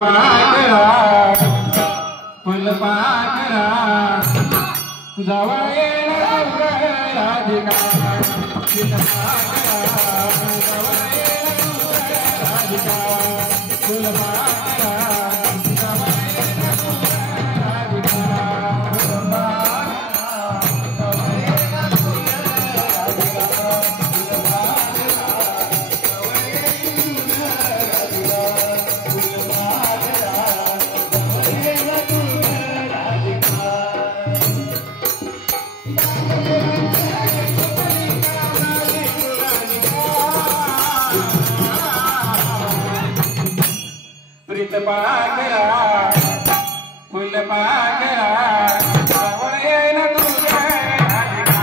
पाकरा फुलपाकरा जवळ येणार राधिका फुलपाकरा जवळ येणार राधिका फुलपाकरा जवळ येणार राधिका पाकरा फुलपाकरा जवळ येणार तुझ्या राधिका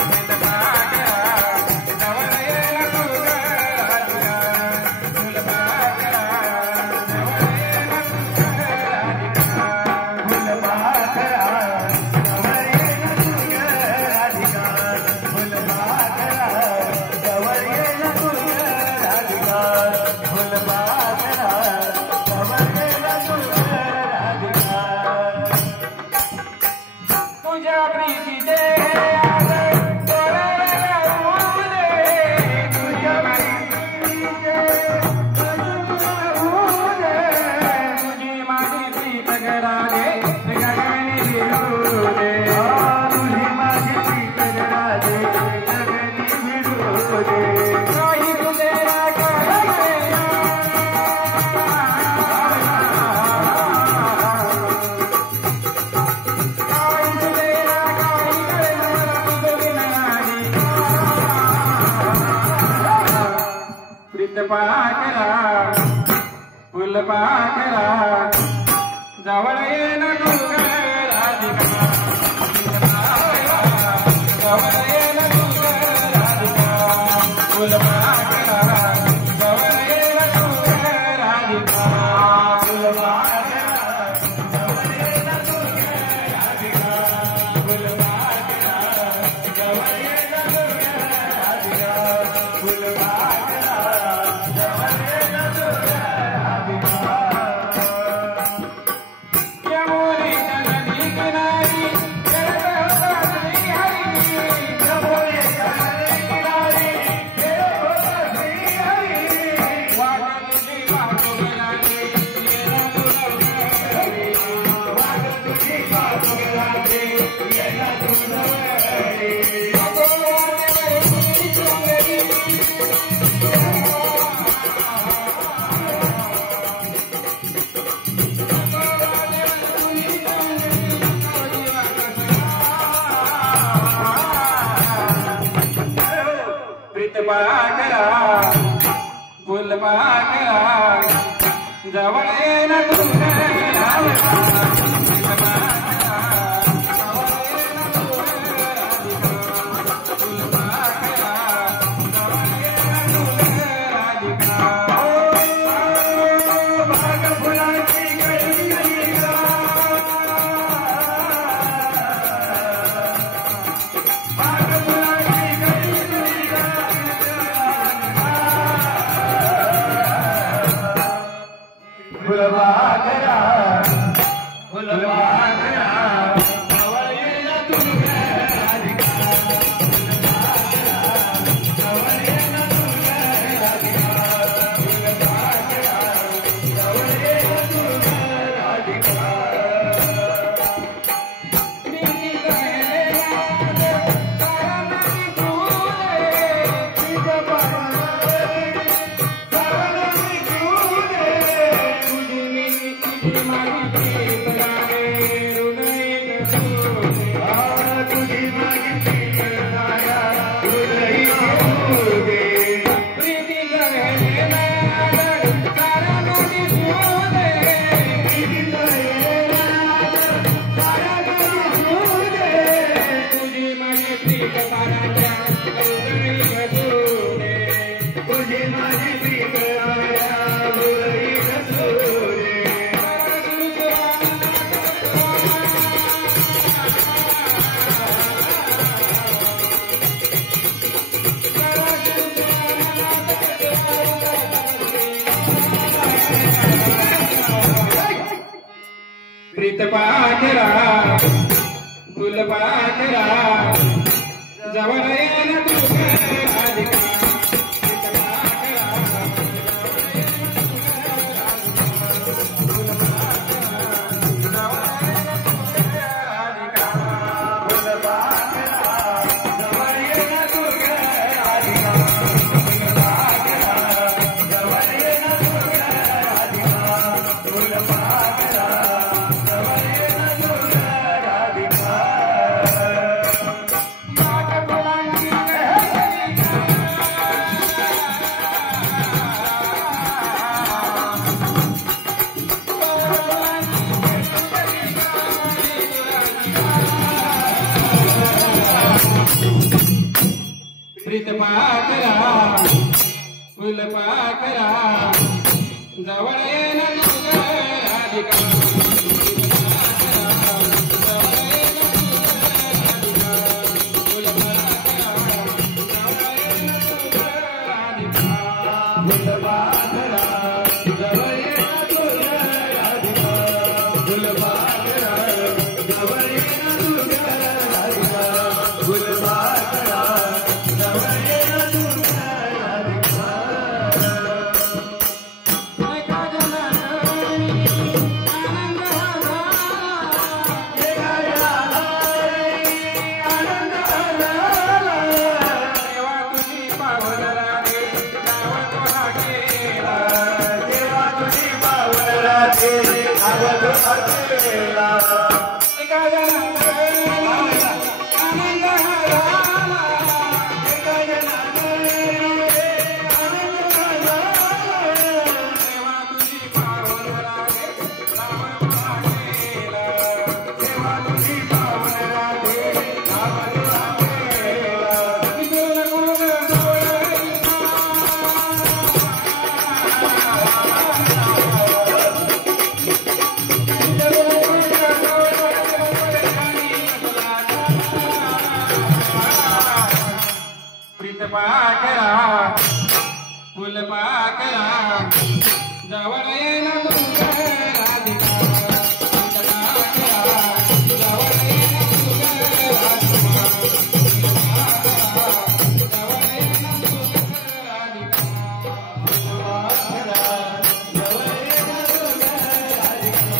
फुलपाकरा जवळ येणार तुझ्या राधिका फुलपाकरा जवळ येणार तुझ्या राधिका फुलपाकरा जवळ येणार तुझ्या राधिका फुलपाकरा जवळ येणार तुझ्या राधिका फुलपाकरा तुझ्या प्रीतीचे आज डोळ्याला होऊ दे तुझ्या प्रीतीचे होऊ दे तुझी माझी प्रीत राधे गगनी भिडू दे तुझी माझी प्रीत राधे गगनी भिडू दे काही तुझे पाकरा फुलपाकरा जवळ येणार तुझ्या राधिका जवळ येणार तुझ्या राधिका फुलपाकरा जवळ येणार तुझ्या राधिका फुलपाकरा जवळ येणार तुझ्या राधिका फुलपाकरा जवळ येणार तुझ्या राधिका फुलपाकरा पाकरा फुलपाकरा जवळ येणार तुझ्या राधिका फुलपाकरा जवळ येणार तुझ्या राधिका भाग फुलाची गळी भाग फुलाची फुलपाकरा फुलपाकरा जवळ येणार तुझ्या राधिका फुलपाकरा जवळ येणार तुझ्या राधिका फुलपाकरा जवळ येणार तुझ्या राधिका तुझी प्रीत पाखरा फुल पाखरा जवळ येन तुझे राधिका प्रीत पाखरा फुल पाखरा जवळ येन तुझे राधिका फुल पाखरा जवळ येन तुझे राधिका फुल पाखरा जवळ येन तुझे राधिका फुल पाखरा जवळ येन तुझे राधिका प्रीत पाखरा फुल पाखरा जवळ येन तुझे राधिका फुल पाखरा जवळ येन तुझे राधिका फुल पाखरा जवळ येन तुझे राधिका फुल पाखरा जवळ येन तुझे राधिका फुल पाखरा जवळ येन तुझे राधिका एका जनानी आनंद झाला एका जनानी आनंद झाला देवा तुझी पावन राधे नाव तुला केला देवा तुझी पावन राधे नाव तुला केला एका जनानी आनंद झाला एका जनानी आनंद झाला देवा तुझी पावन राधे नाव तुला केला देवा तुझी पावन राधे नाव तुला केला विसरू नको ग प्रीत पाखरा फुल पाखरा जवळ येन तुझे राधिका प्रीत पाखरा जवळ येन तुझे राधिका फुल पाखरा जवळ येन तुझे राधिका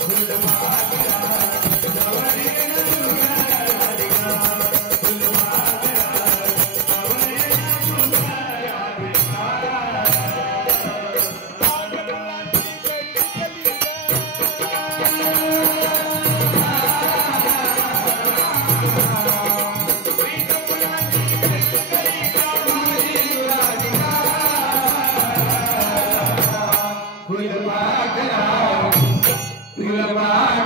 फुल पाखरा जवळ येन तुझे राधिका फुल पाखरा जवळ येन तुझे राधिका फुल पाखरा जवळ येन तुझे राधिका फुल पाखरा